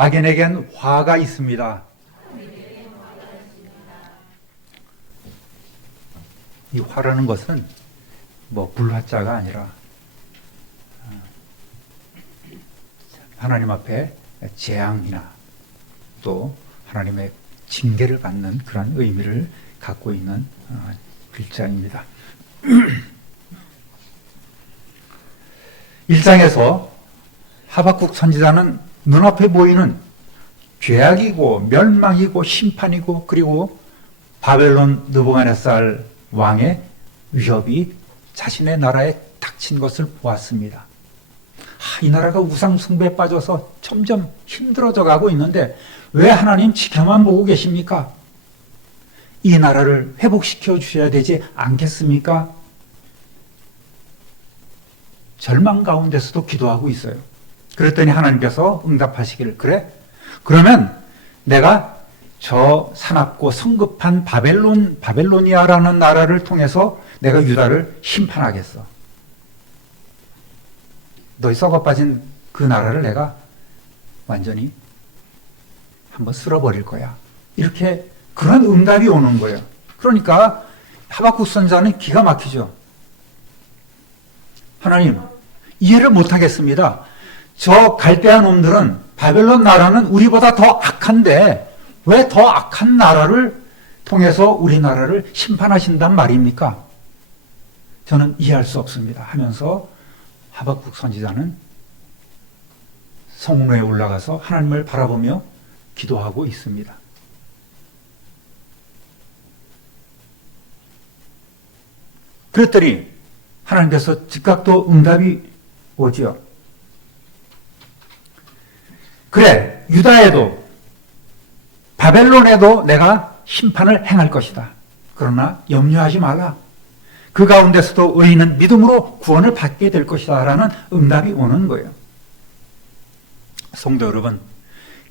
악인에겐 화가 있습니다. 이 화라는 것은 불화자가 아니라 하나님 앞에 재앙이나 또 하나님의 징계를 받는 그런 의미를 갖고 있는 글자입니다. 1장에서 하박국 선지자는 눈앞에 보이는 죄악이고 멸망이고 심판이고 그리고 바벨론 느부갓네살 왕의 위협이 자신의 나라에 닥친 것을 보았습니다. 이 나라가 우상 숭배에 빠져서 점점 힘들어져 가고 있는데 왜 하나님 지켜만 보고 계십니까? 이 나라를 회복시켜 주셔야 되지 않겠습니까? 절망 가운데서도 기도하고 있어요. 그랬더니 하나님께서 응답하시기를, 그래? 그러면 내가 저 사납고 성급한 바벨로니아라는 나라를 통해서 내가 유다를 심판하겠어. 너희 썩어 빠진 그 나라를 내가 완전히 한번 쓸어버릴 거야. 이렇게 그런 응답이 오는 거예요. 그러니까 하박국 선지자는 기가 막히죠. 하나님, 이해를 못하겠습니다. 저 갈대아 놈들은 바벨론 나라는 우리보다 더 악한데 왜 더 악한 나라를 통해서 우리나라를 심판하신단 말입니까? 저는 이해할 수 없습니다 하면서 하박국 선지자는 성로에 올라가서 하나님을 바라보며 기도하고 있습니다. 그랬더니 하나님께서 즉각 또 응답이 오지요. 그래, 유다에도 바벨론에도 내가 심판을 행할 것이다. 그러나 염려하지 말라. 그 가운데서도 의인은 믿음으로 구원을 받게 될 것이다 라는 응답이 오는 거예요. 성도 여러분,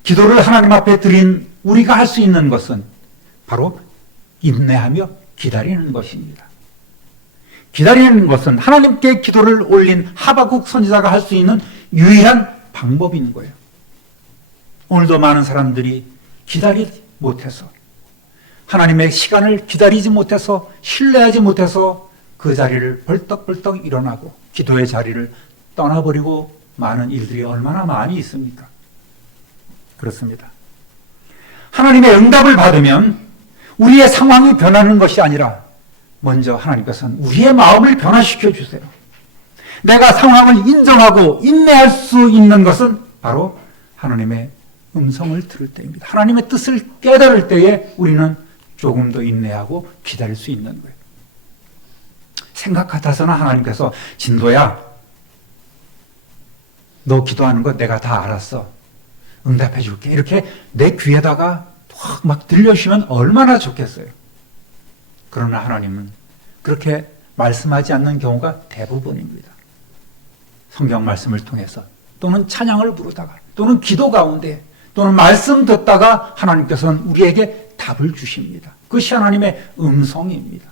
기도를 하나님 앞에 드린 우리가 할 수 있는 것은 바로 인내하며 기다리는 것입니다. 기다리는 것은 하나님께 기도를 올린 하박국 선지자가 할 수 있는 유일한 방법인 거예요. 오늘도 많은 사람들이 기다리지 못해서, 하나님의 시간을 기다리지 못해서, 신뢰하지 못해서 그 자리를 벌떡벌떡 일어나고 기도의 자리를 떠나버리고 많은 일들이 얼마나 많이 있습니까? 그렇습니다. 하나님의 응답을 받으면 우리의 상황이 변하는 것이 아니라 먼저 하나님께서는 우리의 마음을 변화시켜 주세요. 내가 상황을 인정하고 인내할 수 있는 것은 바로 하나님의 음성을 들을 때입니다. 하나님의 뜻을 깨달을 때에 우리는 조금 더 인내하고 기다릴 수 있는 거예요. 생각 같아서는 하나님께서 진도야, 너 기도하는 거 내가 다 알았어. 응답해 줄게. 이렇게 내 귀에다가 막 들려주시면 얼마나 좋겠어요. 그러나 하나님은 그렇게 말씀하지 않는 경우가 대부분입니다. 성경 말씀을 통해서 또는 찬양을 부르다가 또는 기도 가운데 또는 말씀 듣다가 하나님께서는 우리에게 답을 주십니다. 그것이 하나님의 음성입니다.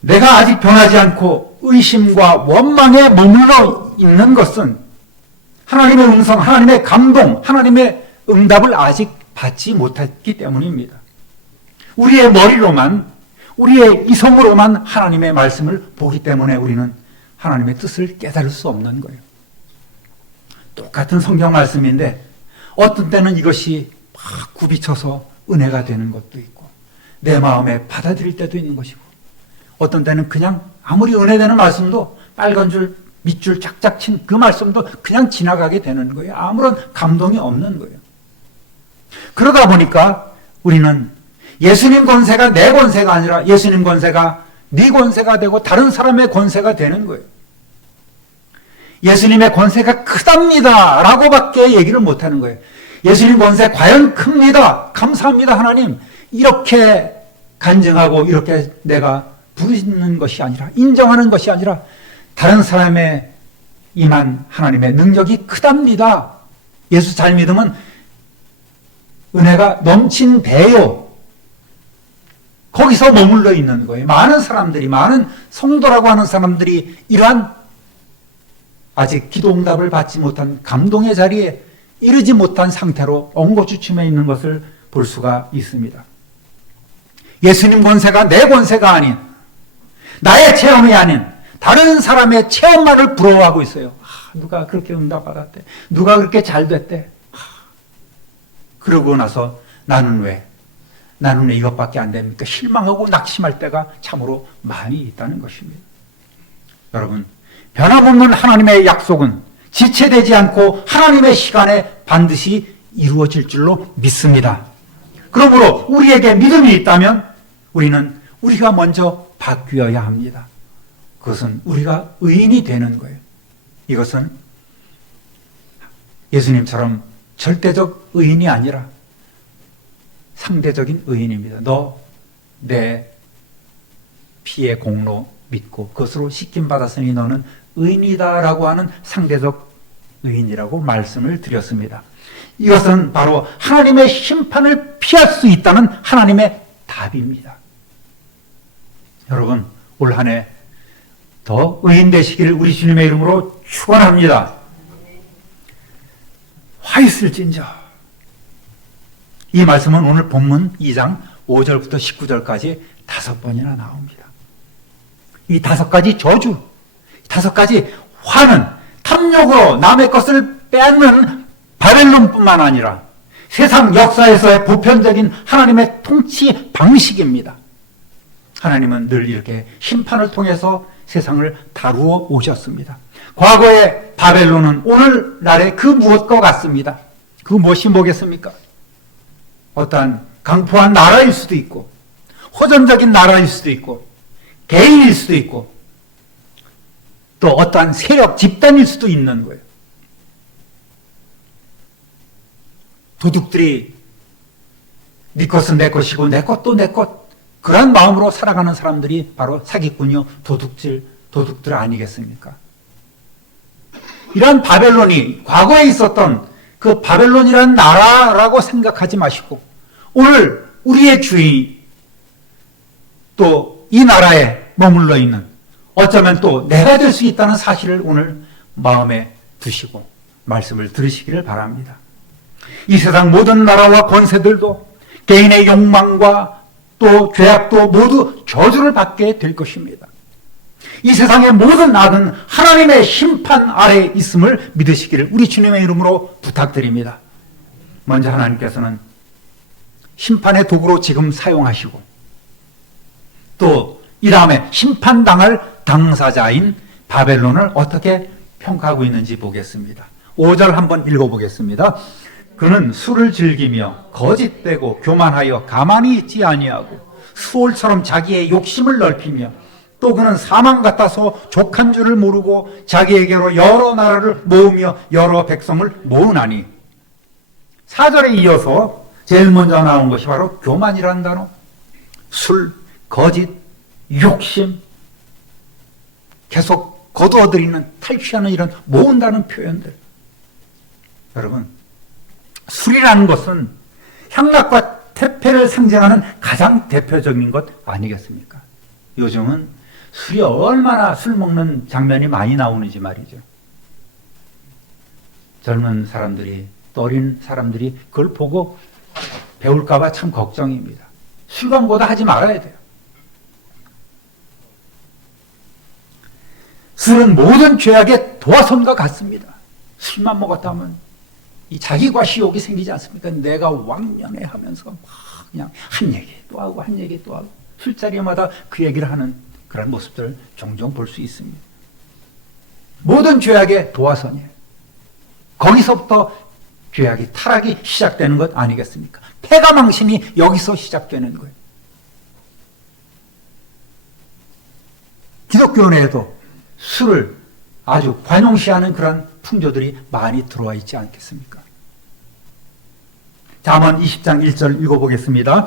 내가 아직 변하지 않고 의심과 원망에 머물러 있는 것은 하나님의 음성, 하나님의 감동, 하나님의 응답을 아직 받지 못했기 때문입니다. 우리의 머리로만, 우리의 이성으로만 하나님의 말씀을 보기 때문에 우리는 하나님의 뜻을 깨달을 수 없는 거예요. 똑같은 성경 말씀인데 어떤 때는 이것이 막 굽이쳐서 은혜가 되는 것도 있고 내 마음에 받아들일 때도 있는 것이고 어떤 때는 그냥 아무리 은혜되는 말씀도 빨간 줄, 밑줄 짝짝 친 그 말씀도 그냥 지나가게 되는 거예요. 아무런 감동이 없는 거예요. 그러다 보니까 우리는 예수님 권세가 내 권세가 아니라 예수님 권세가 네 권세가 되고 다른 사람의 권세가 되는 거예요. 예수님의 권세가 크답니다 라고밖에 얘기를 못하는 거예요. 예수님 권세 과연 큽니다. 감사합니다 하나님. 이렇게 간증하고 이렇게 내가 부르는 것이 아니라, 인정하는 것이 아니라 다른 사람의 임한 하나님의 능력이 크답니다. 예수 잘 믿으면 은혜가 넘친 배요. 거기서 머물러 있는 거예요. 많은 사람들이, 많은 성도라고 하는 사람들이 이러한 아직 기도 응답을 받지 못한 감동의 자리에 이르지 못한 상태로 엉거주춤해 있는 것을 볼 수가 있습니다. 예수님 권세가 내 권세가 아닌, 나의 체험이 아닌 다른 사람의 체험만을 부러워하고 있어요. 누가 그렇게 응답받았대, 누가 그렇게 잘 됐대. 그러고 나서 나는 왜 이것밖에 안 됩니까? 실망하고 낙심할 때가 참으로 많이 있다는 것입니다. 여러분, 변함없는 하나님의 약속은 지체되지 않고 하나님의 시간에 반드시 이루어질 줄로 믿습니다. 그러므로 우리에게 믿음이 있다면 우리는 우리가 먼저 바뀌어야 합니다. 그것은 우리가 의인이 되는 거예요. 이것은 예수님처럼 절대적 의인이 아니라 상대적인 의인입니다. 너 내 피의 공로 믿고 그것으로 씻김 받았으니 너는 의인이다라고 하는 상대적 의인이라고 말씀을 드렸습니다. 이것은 바로 하나님의 심판을 피할 수 있다는 하나님의 답입니다. 여러분, 올 한 해 더 의인 되시기를 우리 주님의 이름으로 축원합니다. 화 있을진저. 이 말씀은 오늘 본문 2장 5절부터 19절까지 5번이나 나옵니다. 이 5가지 저주, 5가지 화는 탐욕으로 남의 것을 빼앗는 바벨론뿐만 아니라 세상 역사에서의 보편적인 하나님의 통치 방식입니다. 하나님은 늘 이렇게 심판을 통해서 세상을 다루어 오셨습니다. 과거의 바벨론은 오늘날의 그 무엇과 같습니다. 그 무엇이 뭐겠습니까? 어떠한 강포한 나라일 수도 있고, 호전적인 나라일 수도 있고, 개인일 수도 있고, 또 어떠한 세력, 집단일 수도 있는 거예요. 도둑들이 네 것은 내 것이고 내 것도 내 것, 그런 마음으로 살아가는 사람들이 바로 사기꾼이요, 도둑들 아니겠습니까? 이런 바벨론이 과거에 있었던 그 바벨론이라는 나라라고 생각하지 마시고 오늘 우리의 주인이 또 이 나라에 머물러 있는, 어쩌면 또 내가 될 수 있다는 사실을 오늘 마음에 두시고 말씀을 들으시기를 바랍니다. 이 세상 모든 나라와 권세들도 개인의 욕망과 또 죄악도 모두 저주를 받게 될 것입니다. 이 세상의 모든 악은 하나님의 심판 아래에 있음을 믿으시기를 우리 주님의 이름으로 부탁드립니다. 먼저 하나님께서는 심판의 도구로 지금 사용하시고 또 이 다음에 심판당할 당사자인 바벨론을 어떻게 평가하고 있는지 보겠습니다. 5절 한번 읽어보겠습니다. 그는 술을 즐기며 거짓되고 교만하여 가만히 있지 아니하고 수월처럼 자기의 욕심을 넓히며 또 그는 사망 같아서 족한 줄을 모르고 자기에게로 여러 나라를 모으며 여러 백성을 모으나니. 4절에 이어서 제일 먼저 나온 것이 바로 교만이라는 단어. 술, 거짓, 욕심, 계속 거두어들이는, 탈취하는 이런 모은다는 표현들. 여러분, 술이라는 것은 향락과 태폐를 상징하는 가장 대표적인 것 아니겠습니까? 요즘은 술이 얼마나 술 먹는 장면이 많이 나오는지 말이죠. 젊은 사람들이, 또 어린 사람들이 그걸 보고 배울까봐 참 걱정입니다. 술 광고도 하지 말아야 돼요. 술은 모든 죄악의 도화선과 같습니다. 술만 먹었다 하면 이 자기 과시욕이 생기지 않습니까? 내가 왕년에 하면서 막 그냥 한 얘기 또 하고 한 얘기 또 하고 술자리마다 그 얘기를 하는 그런 모습들을 종종 볼 수 있습니다. 모든 죄악의 도화선이에요. 거기서부터 죄악이, 타락이 시작되는 것 아니겠습니까? 패가망신이 여기서 시작되는 거예요. 기독교 내에도 술을 아주 관용시하는 그런 풍조들이 많이 들어와 있지 않겠습니까? 잠언 20장 1절 읽어보겠습니다.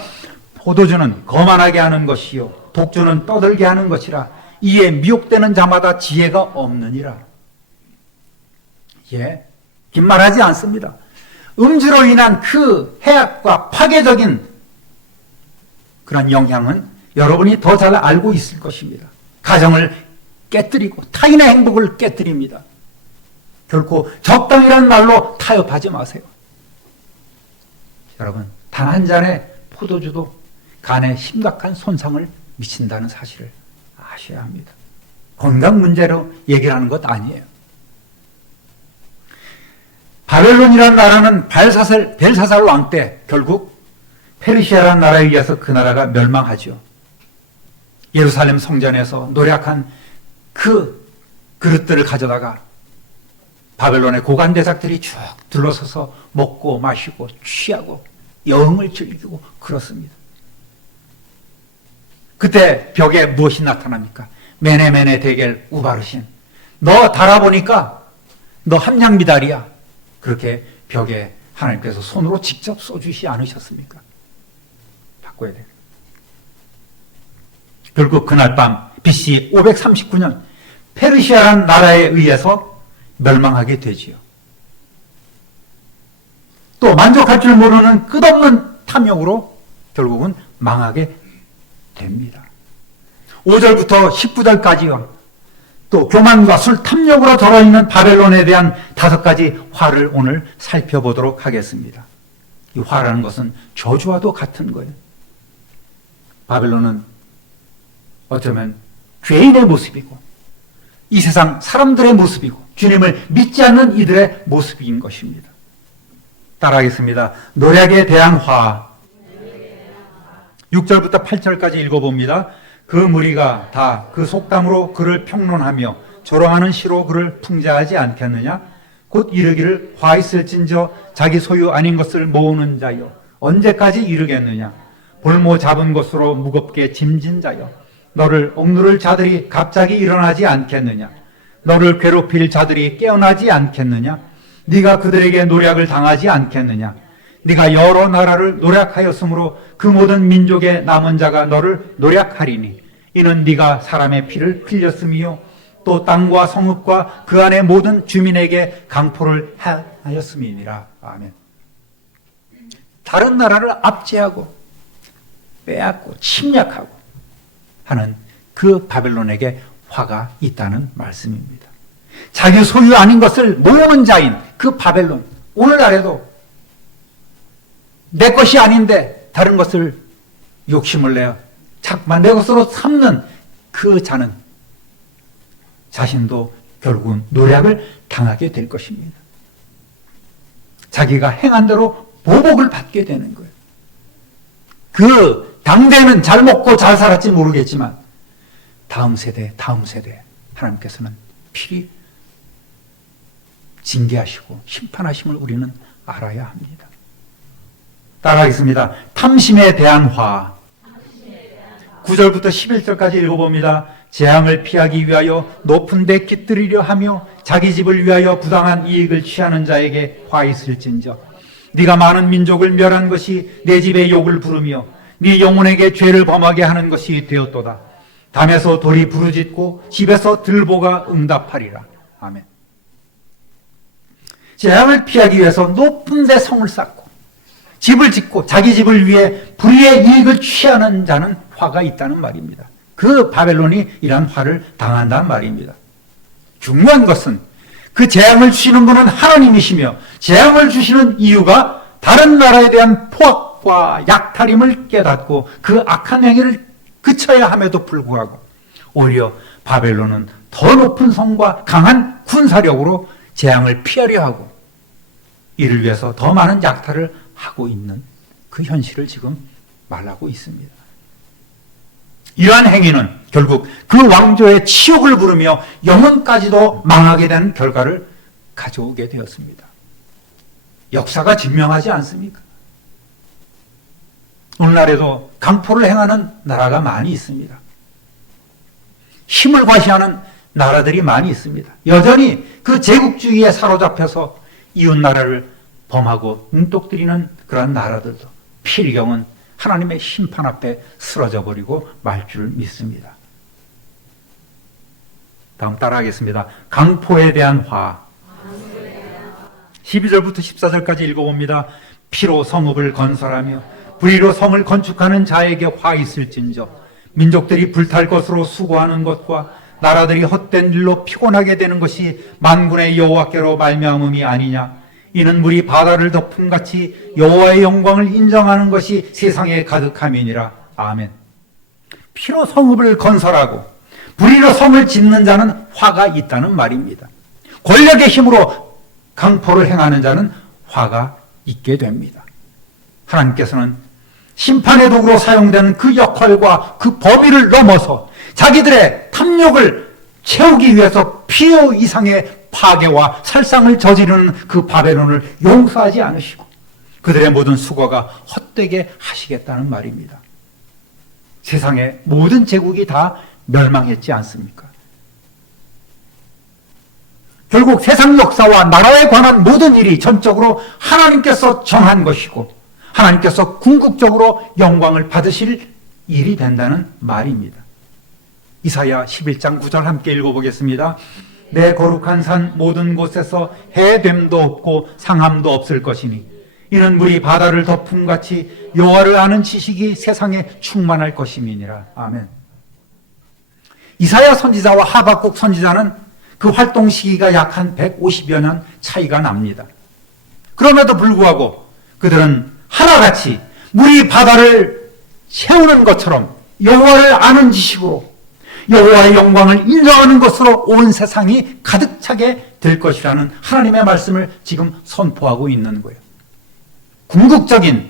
포도주는 거만하게 하는 것이요 독주는 떠들게 하는 것이라 이에 미혹되는 자마다 지혜가 없느니라. 예, 긴 말하지 않습니다. 음주로 인한 그 해악과 파괴적인 그런 영향은 여러분이 더 잘 알고 있을 것입니다. 가정을 깨뜨리고 타인의 행복을 깨뜨립니다. 결코 적당이라는 말로 타협하지 마세요. 여러분, 단 한 잔의 포도주도 간에 심각한 손상을 미친다는 사실을 아셔야 합니다. 건강 문제로 얘기를 하는 것 아니에요. 바벨론이라는 나라는 벨사살 왕 때 결국 페르시아라는 나라에 의해서 그 나라가 멸망하죠. 예루살렘 성전에서 노력한 그 그릇들을 가져다가 바벨론의 고관대작들이 쭉 둘러서서 먹고 마시고 취하고 여흥을 즐기고 그렇습니다. 그때 벽에 무엇이 나타납니까? 메네메네 데겔 우바르신, 너 달아보니까 너 함량미달이야. 그렇게 벽에 하나님께서 손으로 직접 쏘주시지 않으셨습니까? 바꿔야 돼요. 결국 그날 밤 BC 539년 페르시아라는 나라에 의해서 멸망하게 되지요. 또 만족할 줄 모르는 끝없는 탐욕으로 결국은 망하게 됩니다. 5절부터 19절까지요. 또 교만과 술 탐욕으로 덜어있는 바벨론에 대한 5가지 화를 오늘 살펴보도록 하겠습니다. 이 화라는 것은 저주와도 같은 거예요. 바벨론은 어쩌면 죄인의 모습이고 이 세상 사람들의 모습이고 주님을 믿지 않는 이들의 모습인 것입니다. 따라하겠습니다. 노략에 대한 화. 6절부터 8절까지 읽어봅니다. 그 무리가 다 그 속담으로 그를 평론하며 조롱하는 시로 그를 풍자하지 않겠느냐? 곧 이르기를 화 있을진저 자기 소유 아닌 것을 모으는 자여 언제까지 이르겠느냐? 볼모 잡은 것으로 무겁게 짐진 자여 너를 억누를 자들이 갑자기 일어나지 않겠느냐? 너를 괴롭힐 자들이 깨어나지 않겠느냐? 네가 그들에게 노략을 당하지 않겠느냐? 네가 여러 나라를 노략하였으므로 그 모든 민족의 남은 자가 너를 노략하리니 이는 네가 사람의 피를 흘렸음이요 또 땅과 성읍과 그 안의 모든 주민에게 강포를 하였음이니라. 아멘. 다른 나라를 압제하고 빼앗고 침략하고 하는 그 바벨론에게 화가 있다는 말씀입니다. 자기 소유 아닌 것을 모으는 자인 그 바벨론, 오늘날에도 내 것이 아닌데 다른 것을 욕심을 내어 자꾸만 내 것으로 삼는 그 자는 자신도 결국은 노략을 당하게 될 것입니다. 자기가 행한 대로 보복을 받게 되는 거예요. 그 당대는 잘 먹고 잘 살았지 모르겠지만 다음 세대 하나님께서는 필히 징계하시고 심판하심을 우리는 알아야 합니다. 따라하겠습니다. 탐심에 대한 화. 9절부터 11절까지 읽어봅니다. 재앙을 피하기 위하여 높은 데 깃들이려 하며 자기 집을 위하여 부당한 이익을 취하는 자에게 화 있을진저 네가 많은 민족을 멸한 것이 내 집에 욕을 부르며 네 영혼에게 죄를 범하게 하는 것이 되었도다. 담에서 돌이 부르짖고 집에서 들보가 응답하리라. 아멘. 재앙을 피하기 위해서 높은 데 성을 쌓고 집을 짓고 자기 집을 위해 불의의 이익을 취하는 자는 화가 있다는 말입니다. 그 바벨론이 이러한 화를 당한다는 말입니다. 중요한 것은 그 재앙을 주시는 분은 하나님이시며 재앙을 주시는 이유가 다른 나라에 대한 포악과 약탈임을 깨닫고 그 악한 행위를 그쳐야 함에도 불구하고 오히려 바벨론은 더 높은 성과 강한 군사력으로 재앙을 피하려 하고 이를 위해서 더 많은 약탈을 하고 있는 그 현실을 지금 말하고 있습니다. 이러한 행위는 결국 그 왕조의 치욕을 부르며 영혼까지도 망하게 된 결과를 가져오게 되었습니다. 역사가 증명하지 않습니까? 오늘날에도 강포를 행하는 나라가 많이 있습니다. 힘을 과시하는 나라들이 많이 있습니다. 여전히 그 제국주의에 사로잡혀서 이웃나라를 범하고 눈독들이는 그런 나라들도 필경은 하나님의 심판 앞에 쓰러져 버리고 말 줄 믿습니다. 다음 따라하겠습니다. 강포에 대한 화. 12절부터 14절까지 읽어봅니다. 피로 성읍을 건설하며 불의로 성을 건축하는 자에게 화 있을진저 민족들이 불탈 것으로 수고하는 것과 나라들이 헛된 일로 피곤하게 되는 것이 만군의 여호와께로 말미암음이 아니냐. 이는 물이 바다를 덮음같이 여호와의 영광을 인정하는 것이 세상에 가득함이니라. 아멘. 피로 성읍을 건설하고 불의로 성을 짓는 자는 화가 있다는 말입니다. 권력의 힘으로 강포를 행하는 자는 화가 있게 됩니다. 하나님께서는 심판의 도구로 사용되는 그 역할과 그 범위를 넘어서 자기들의 탐욕을 채우기 위해서 필요 이상의 파괴와 살상을 저지르는 그 바벨론을 용서하지 않으시고 그들의 모든 수고가 헛되게 하시겠다는 말입니다. 세상의 모든 제국이 다 멸망했지 않습니까? 결국 세상 역사와 나라에 관한 모든 일이 전적으로 하나님께서 정한 것이고 하나님께서 궁극적으로 영광을 받으실 일이 된다는 말입니다. 이사야 11장 9절 함께 읽어보겠습니다. 내 거룩한 산 모든 곳에서 해됨도 없고 상함도 없을 것이니 이는 물이 바다를 덮음같이 여호와를 아는 지식이 세상에 충만할 것임이니라. 아멘. 이사야 선지자와 하박국 선지자는 그 활동 시기가 약 한 150여 년 차이가 납니다. 그럼에도 불구하고 그들은 하나같이 물이 바다를 채우는 것처럼 여호와를 아는 지식으로 여호와의 영광을 인정하는 것으로 온 세상이 가득 차게 될 것이라는 하나님의 말씀을 지금 선포하고 있는 거예요. 궁극적인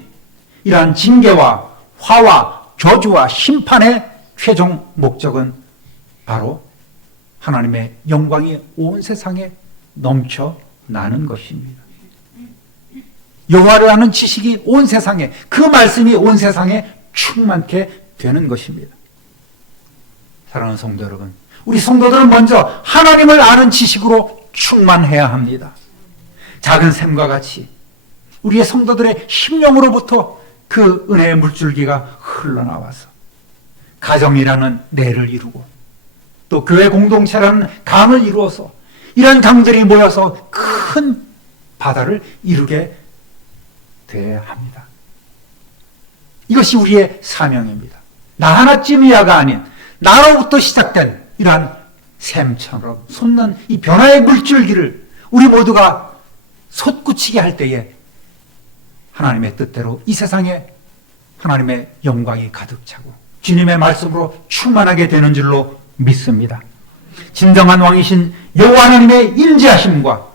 이러한 징계와 화와 저주와 심판의 최종 목적은 바로 하나님의 영광이 온 세상에 넘쳐나는 것입니다. 여호와를 아는 지식이 온 세상에, 그 말씀이 온 세상에 충만케 되는 것입니다. 사랑하는 성도 여러분, 우리 성도들은 먼저 하나님을 아는 지식으로 충만해야 합니다. 작은 샘과 같이 우리의 성도들의 심령으로부터 그 은혜의 물줄기가 흘러나와서 가정이라는 내를 이루고 또 교회 공동체라는 강을 이루어서 이런 강들이 모여서 큰 바다를 이루게 돼야 합니다. 이것이 우리의 사명입니다. 나 하나쯤이야가 아닌 나로부터 시작된 이러한 샘처럼 솟는 이 변화의 물줄기를 우리 모두가 솟구치게 할 때에 하나님의 뜻대로 이 세상에 하나님의 영광이 가득 차고 주님의 말씀으로 충만하게 되는 줄로 믿습니다. 진정한 왕이신 여호와 하나님의 임재하심과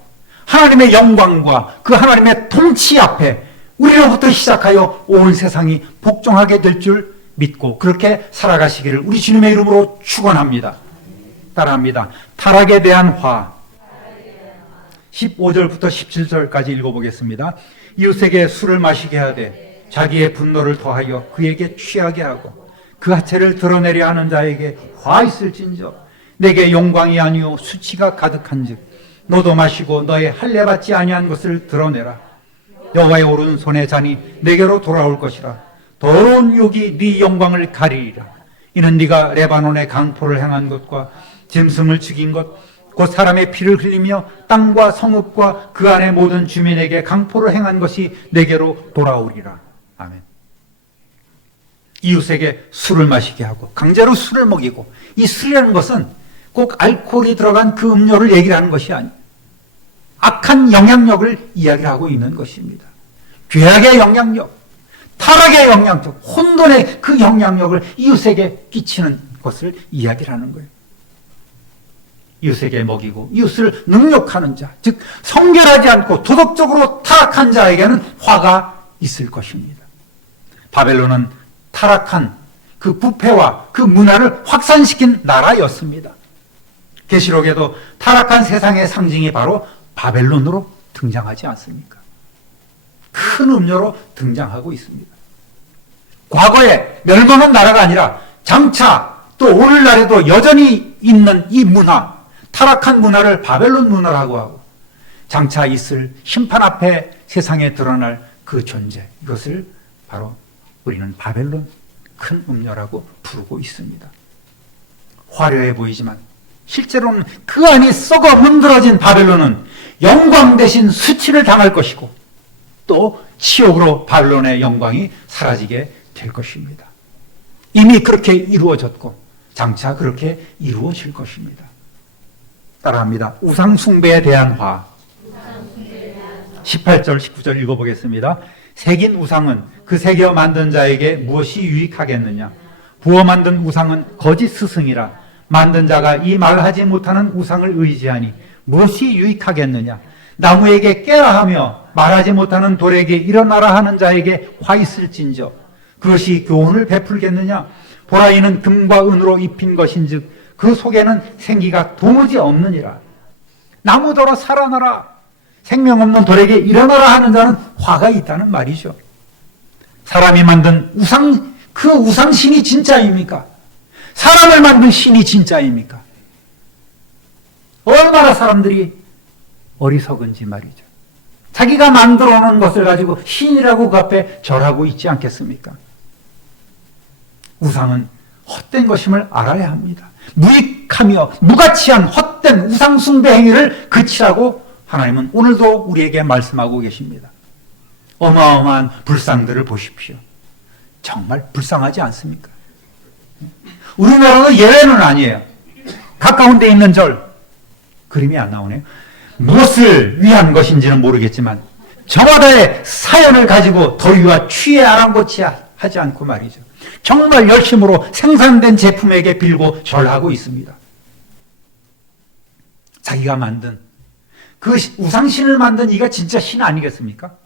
하나님의 영광과 그 하나님의 통치 앞에 우리로부터 시작하여 온 세상이 복종하게 될 줄 믿고 그렇게 살아가시기를 우리 주님의 이름으로 축원합니다. 따라합니다. 타락에 대한 화 15절부터 17절까지 읽어보겠습니다. 이웃에게 술을 마시게 하되 자기의 분노를 더하여 그에게 취하게 하고 그 하체를 드러내려 하는 자에게 화 있을진저 내게 영광이 아니요 수치가 가득한즉 너도 마시고 너의 할례받지 아니한 것을 드러내라. 여호와의 오른손의 잔이 내게로 돌아올 것이라. 더러운 욕이 네 영광을 가리리라. 이는 네가 레바논의 강포를 행한 것과 짐승을 죽인 것 곧 사람의 피를 흘리며 땅과 성읍과 그 안의 모든 주민에게 강포를 행한 것이 내게로 돌아오리라. 아멘. 이웃에게 술을 마시게 하고 강제로 술을 먹이고, 이 술이라는 것은 꼭 알코올이 들어간 그 음료를 얘기하는 것이 아니에요. 악한 영향력을 이야기하고 있는 것입니다. 죄악의 영향력, 타락의 영향력, 혼돈의 그 영향력을 이웃에게 끼치는 것을 이야기하는 거예요. 이웃에게 먹이고 이웃을 능욕하는 자, 즉 성결하지 않고 도덕적으로 타락한 자에게는 화가 있을 것입니다. 바벨론은 타락한 그 부패와 그 문화를 확산시킨 나라였습니다. 계시록에도 타락한 세상의 상징이 바로 바벨론으로 등장하지 않습니까? 큰 음료로 등장하고 있습니다. 과거에 멸망한 나라가 아니라 장차 또 오늘날에도 여전히 있는 이 문화, 타락한 문화를 바벨론 문화라고 하고 장차 있을 심판 앞에 세상에 드러날 그 존재, 이것을 바로 우리는 바벨론 큰 음료라고 부르고 있습니다. 화려해 보이지만 실제로는 그 안이 썩어 문드러진 바벨론은 영광 대신 수치를 당할 것이고 또 치욕으로 바벨론의 영광이 사라지게 될 것입니다. 이미 그렇게 이루어졌고 장차 그렇게 이루어질 것입니다. 따라합니다. 우상 숭배에 대한 화. 18절, 19절 읽어보겠습니다. 새긴 우상은 그 새겨 만든 자에게 무엇이 유익하겠느냐? 부어 만든 우상은 거짓 스승이라. 만든 자가 이 말하지 못하는 우상을 의지하니 무엇이 유익하겠느냐? 나무에게 깨라 하며 말하지 못하는 돌에게 일어나라 하는 자에게 화 있을진저 그것이 교훈을 베풀겠느냐? 보라 이는 금과 은으로 입힌 것인즉 그 속에는 생기가 도무지 없느니라. 나무더러 살아나라. 생명 없는 돌에게 일어나라 하는 자는 화가 있다는 말이죠. 사람이 만든 우상, 그 우상신이 진짜입니까? 사람을 만든 신이 진짜입니까? 얼마나 사람들이 어리석은지 말이죠. 자기가 만들어 놓은 것을 가지고 신이라고 그 앞에 절하고 있지 않겠습니까? 우상은 헛된 것임을 알아야 합니다. 무익하며 무가치한 헛된 우상 숭배 행위를 그치라고 하나님은 오늘도 우리에게 말씀하고 계십니다. 어마어마한 불상들을 보십시오. 정말 불쌍하지 않습니까? 우리나라는 예외는 아니에요. 가까운 데 있는 절, 그림이 안 나오네요. 무엇을 위한 것인지는 모르겠지만 저마다의 사연을 가지고 도리와 취에 아랑곳이 하지 않고 말이죠. 정말 열심으로 생산된 제품에게 빌고 절하고 있습니다. 자기가 만든 그 우상신을 만든 이가 진짜 신 아니겠습니까?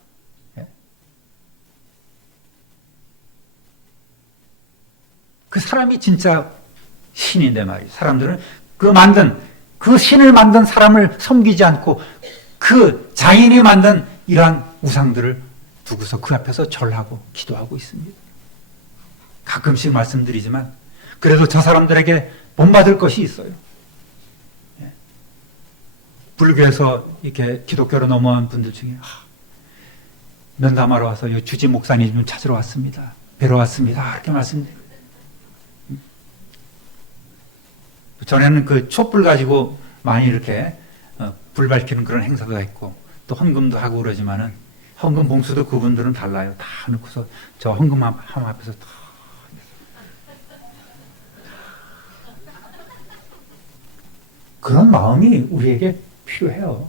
그 사람이 진짜 신인데 말이에요. 사람들은 그 신을 만든 사람을 섬기지 않고 그 자인이 만든 이러한 우상들을 두고서 그 앞에서 절하고 기도하고 있습니다. 가끔씩 말씀드리지만 그래도 저 사람들에게 본받을 것이 있어요. 불교에서 이렇게 기독교로 넘어온 분들 중에 면담하러 와서 주지 목사님 좀 찾으러 왔습니다. 뵈러 왔습니다. 이렇게 말씀드려요. 전에는 그 촛불 가지고 많이 이렇게 불 밝히는 그런 행사가 있고 또 헌금도 하고 그러지만은 헌금 봉수도 그분들은 달라요. 다 넣고서 저 헌금 함 앞에서 다 그런 마음이 우리에게 필요해요.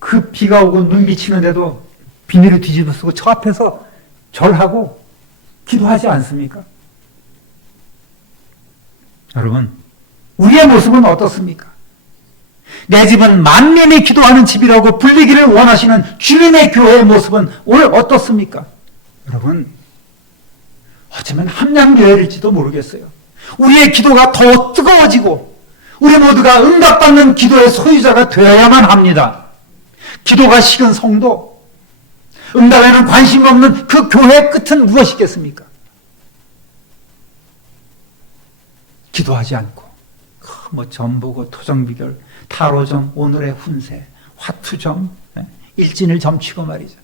그 비가 오고 눈 비치는데도 비닐을 뒤집어 쓰고 저 앞에서 절하고 기도하지 않습니까? 여러분, 우리의 모습은 어떻습니까? 내 집은 만민이 기도하는 집이라고 불리기를 원하시는 주님의 교회의 모습은 오늘 어떻습니까? 여러분, 어쩌면 함량교회일지도 모르겠어요. 우리의 기도가 더 뜨거워지고 우리 모두가 응답받는 기도의 소유자가 되어야만 합니다. 기도가 식은 성도, 응답에는 관심이 없는 그 교회의 끝은 무엇이겠습니까? 기도하지 않고 점보고 토정비결, 타로점, 오늘의 훈세, 화투점, 일진을 점치고 말이죠.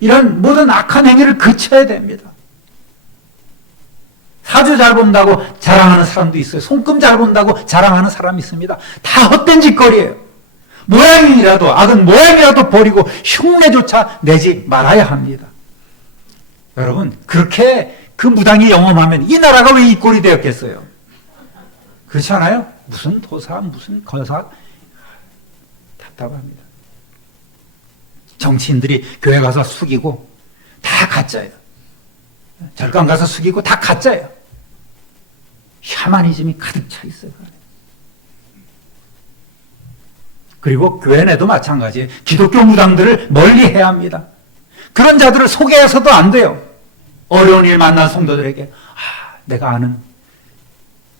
이런 모든 악한 행위를 그쳐야 됩니다. 사주 잘 본다고 자랑하는 사람도 있어요. 손금 잘 본다고 자랑하는 사람이 있습니다. 다 헛된 짓거리예요. 모양이라도 악은 모양이라도 버리고 흉내조차 내지 말아야 합니다. 여러분, 그렇게 그 무당이 영험하면 이 나라가 왜 이 꼴이 되었겠어요? 그렇지 않아요? 무슨 도사, 무슨 거사, 답답합니다. 정치인들이 교회 가서 숙이고 다 가짜예요. 절간 가서 숙이고 다 가짜예요. 샤머니즘이 가득 차 있어요. 그리고 교회 내도 마찬가지예요. 기독교 무당들을 멀리해야 합니다. 그런 자들을 소개해서도 안 돼요. 어려운 일 만난 성도들에게 내가 아는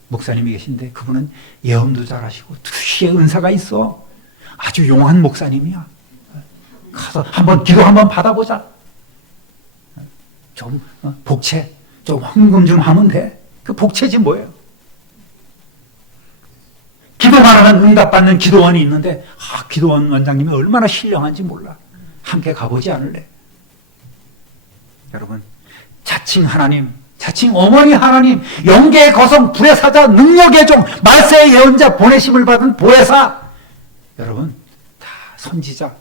목사님이 계신데 그분은 예언도 잘하시고 특유의 은사가 있어. 아주 용한 목사님이야. 가서 한번 기도 한번 받아보자. 좀 복채, 좀 헌금 좀 하면 돼. 그 복채지 뭐예요. 기도만 하면 응답받는 기도원이 있는데 기도원 원장님이 얼마나 신령한지 몰라. 함께 가보지 않을래. 여러분, 자칭 하나님, 자칭 어머니 하나님, 영계의 거성, 불의 사자, 능력의 종, 말세의 예언자, 보내심을 받은 보혜사, 여러분 다 선지자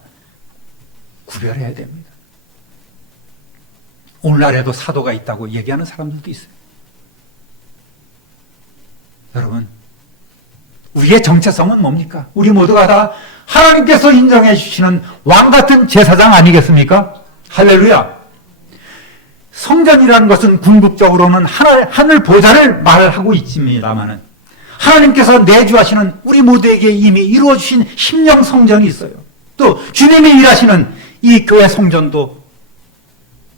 구별해야 됩니다. 오늘날에도 사도가 있다고 얘기하는 사람들도 있어요. 여러분, 우리의 정체성은 뭡니까? 우리 모두가 다 하나님께서 인정해 주시는 왕 같은 제사장 아니겠습니까? 할렐루야. 성전이라는 것은 궁극적으로는 하늘 보좌를 말하고 있습니다만은 하나님께서 내주하시는 우리 모두에게 이미 이루어주신 심령 성전이 있어요. 또 주님이 일하시는 이 교회 성전도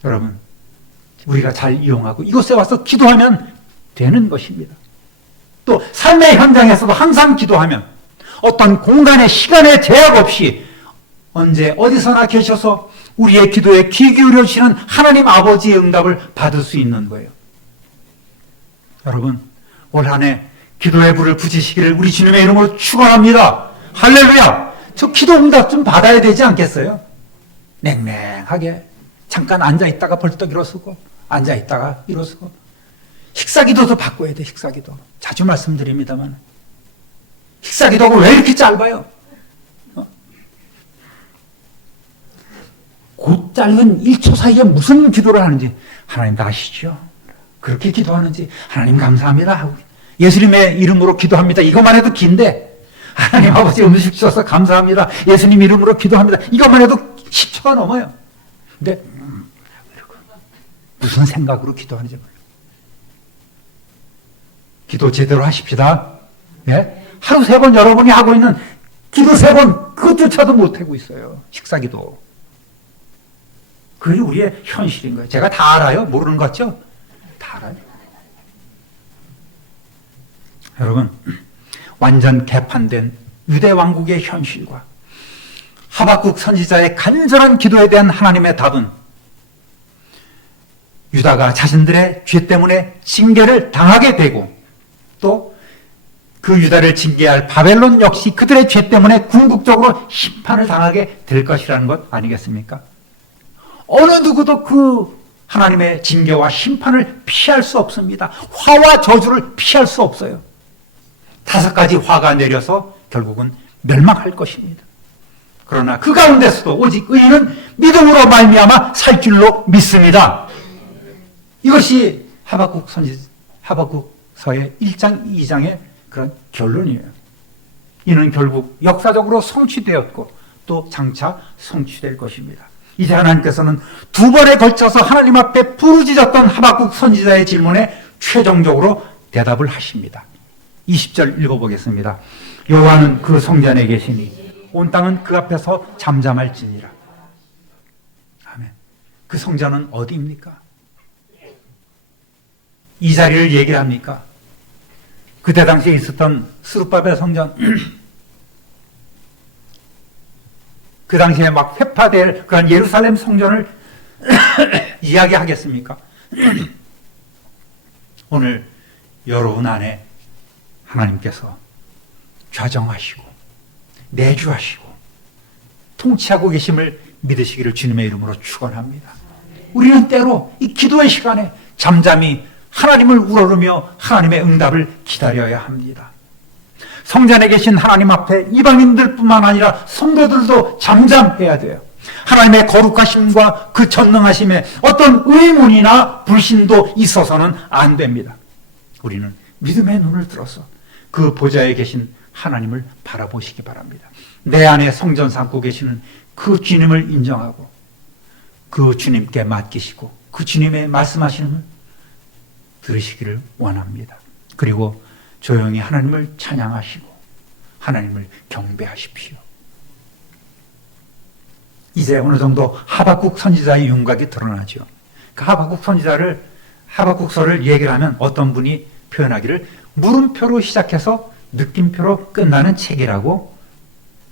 여러분 우리가 잘 이용하고 이곳에 와서 기도하면 되는 것입니다. 또 삶의 현장에서도 항상 기도하면 어떤 공간의 시간의 제약 없이 언제 어디서나 계셔서 우리의 기도에 귀 기울여 주시는 하나님 아버지의 응답을 받을 수 있는 거예요. 여러분 올 한 해 기도의 불을 붙이시기를 우리 주님의 이름으로 축원합니다. 할렐루야. 저 기도 응답 좀 받아야 되지 않겠어요? 냉랭하게 잠깐 앉아있다가 벌떡 일어서고 앉아있다가 일어서고 식사기도도 바꿔야 돼. 식사기도 자주 말씀드립니다만 식사기도가 왜 이렇게 짧아요? 그 짧은 1초 사이에 무슨 기도를 하는지 하나님 다 아시죠? 그렇게 기도하는지 하나님 감사합니다 하고 예수님의 이름으로 기도합니다. 이것만 해도 긴데 하나님 아버지 음식 주셔서 감사합니다. 예수님 이름으로 기도합니다. 이것만 해도 10초가 넘어요. 근데 무슨 생각으로 기도하는지 몰라요. 기도 제대로 하십시다. 예? 하루 3번 여러분이 하고 있는 기도 3번 그것조차도 못하고 있어요. 식사기도. 그게 우리의 현실인 거예요. 제가 다 알아요. 모르는 것 같죠? 다 알아요. 여러분 완전 개판된 유대 왕국의 현실과 하박국 선지자의 간절한 기도에 대한 하나님의 답은 유다가 자신들의 죄 때문에 징계를 당하게 되고 또 그 유다를 징계할 바벨론 역시 그들의 죄 때문에 궁극적으로 심판을 당하게 될 것이라는 것 아니겠습니까? 어느 누구도 그 하나님의 징계와 심판을 피할 수 없습니다. 화와 저주를 피할 수 없어요. 5가지 화가 내려서 결국은 멸망할 것입니다. 그러나 그 가운데서도 오직 의인은 믿음으로 말미암아 살 줄로 믿습니다. 이것이 하박국서의 1장, 2장의 그런 결론이에요. 이는 결국 역사적으로 성취되었고 또 장차 성취될 것입니다. 이제 하나님께서는 2번에 걸쳐서 하나님 앞에 부르짖었던 하박국 선지자의 질문에 최종적으로 대답을 하십니다. 20절 읽어보겠습니다. 여호와는 그 성전에 계시니 온 땅은 그 앞에서 잠잠할지니라. 아멘. 그 성전은 어디입니까? 이 자리를 얘기를 합니까? 그때 당시에 있었던 스룹바벨 성전, 그 당시에 막 회파될 그런 예루살렘 성전을 이야기하겠습니까? 오늘 여러분 안에 하나님께서 좌정하시고 내주하시고 통치하고 계심을 믿으시기를 주님의 이름으로 축원합니다. 우리는 때로 이 기도의 시간에 잠잠히 하나님을 우러르며 하나님의 응답을 기다려야 합니다. 성전에 계신 하나님 앞에 이방인들뿐만 아니라 성도들도 잠잠해야 돼요. 하나님의 거룩하심과 그 전능하심에 어떤 의문이나 불신도 있어서는 안 됩니다. 우리는 믿음의 눈을 들어서 그 보좌에 계신 하나님을 바라보시기 바랍니다. 내 안에 성전 삼고 계시는 그 주님을 인정하고 그 주님께 맡기시고 그 주님의 말씀하시는 걸 들으시기를 원합니다. 그리고 조용히 하나님을 찬양하시고 하나님을 경배하십시오. 이제 어느 정도 하박국 선지자의 윤곽이 드러나죠. 그 하박국서를 얘기를 하면 어떤 분이 표현하기를 물음표로 시작해서 느낌표로 끝나는 책이라고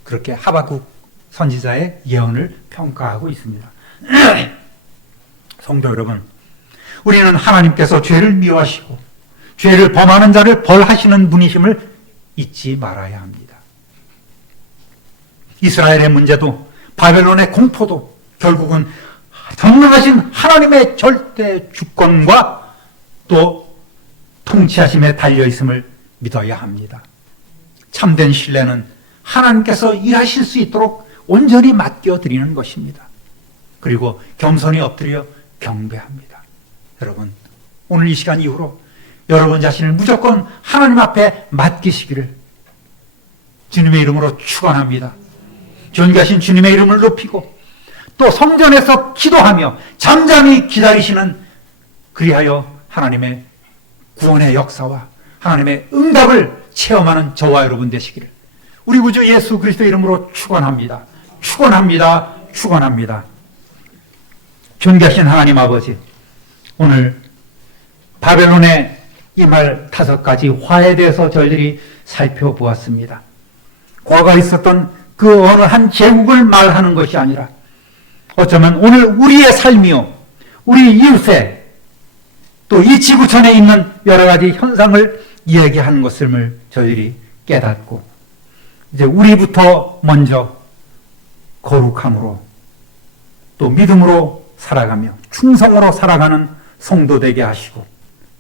그렇게 하박국 선지자의 예언을 평가하고 있습니다. 성도 여러분, 우리는 하나님께서 죄를 미워하시고 죄를 범하는 자를 벌하시는 분이심을 잊지 말아야 합니다. 이스라엘의 문제도 바벨론의 공포도 결국은 전능하신 하나님의 절대 주권과 또 통치하심에 달려있음을 믿어야 합니다. 참된 신뢰는 하나님께서 일하실 수 있도록 온전히 맡겨드리는 것입니다. 그리고 겸손히 엎드려 경배합니다. 여러분, 오늘 이 시간 이후로 여러분 자신을 무조건 하나님 앞에 맡기시기를 주님의 이름으로 축원합니다. 존귀하신 주님의 이름을 높이고 또 성전에서 기도하며 잠잠히 기다리시는 그리하여 하나님의 구원의 역사와 하나님의 응답을 체험하는 저와 여러분 되시기를 우리 구주 예수 그리스도의 이름으로 축원합니다. 축원합니다. 축원합니다. 존귀하신 하나님 아버지, 오늘 바벨론의 임할 5가지 화에 대해서 저희들이 살펴보았습니다. 과거에 있었던 그 어느 한 제국을 말하는 것이 아니라 어쩌면 오늘 우리의 삶이요, 우리 이웃에 또 이 지구촌에 있는 여러 가지 현상을 이야기하는 것을 저희들이 깨닫고 이제 우리부터 먼저 거룩함으로 또 믿음으로 살아가며 충성으로 살아가는 성도 되게 하시고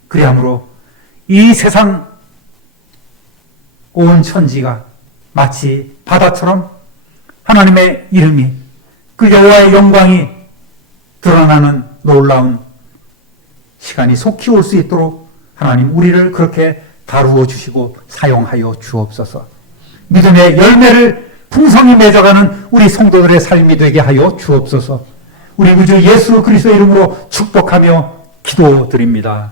그리함으로 이 세상 온 천지가 마치 바다처럼 하나님의 이름이 그 여호와의 영광이 드러나는 놀라운 시간이 속히 올 수 있도록 하나님 우리를 그렇게 다루어 주시고 사용하여 주옵소서. 믿음의 열매를 풍성히 맺어가는 우리 성도들의 삶이 되게 하여 주옵소서. 우리 구주 예수 그리스도의 이름으로 축복하며 기도드립니다.